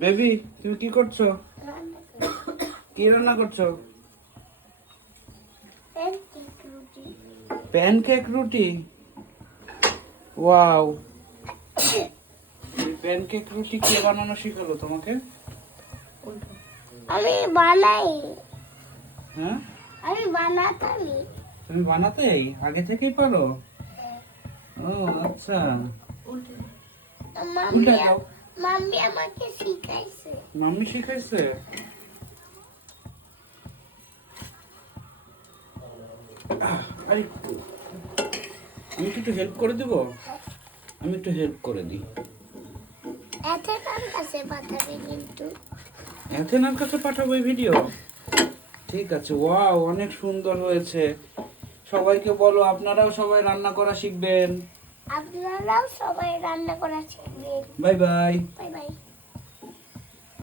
Baby তুমি কি করছো? কি রান্না করছো? প্যানকেক রুটি। ওয়াও, প্যানকেক রুটি কে বানানো শিখালো তোমাকে? আমি বানাই। হ্যাঁ, আমি বানাতাম। তুমি বানাতেই আগে থেকেই পারো? ও আচ্ছা, মাম্মি উল্টে দাও। মাম্মি আমাকে শিখাইছে। মাম্মি শিখাইছে? আরেকটু, আমি কি একটু হেল্প করে দিব? আমি একটু হেল্প করে দিই। এত কার কাছে পাঠাবে কিন্তু? অ্যাথেনার কাছে পাঠাবো এই ভিডিও? ঠিক আছে। ওয়াও, অনেক সুন্দর হয়েছে। সবাইকে বলো আপনারাও সবাই রান্না করা শিখবেন। আপনারাও সবাই রান্না করা শিখবেন। Bye bye. Bye bye.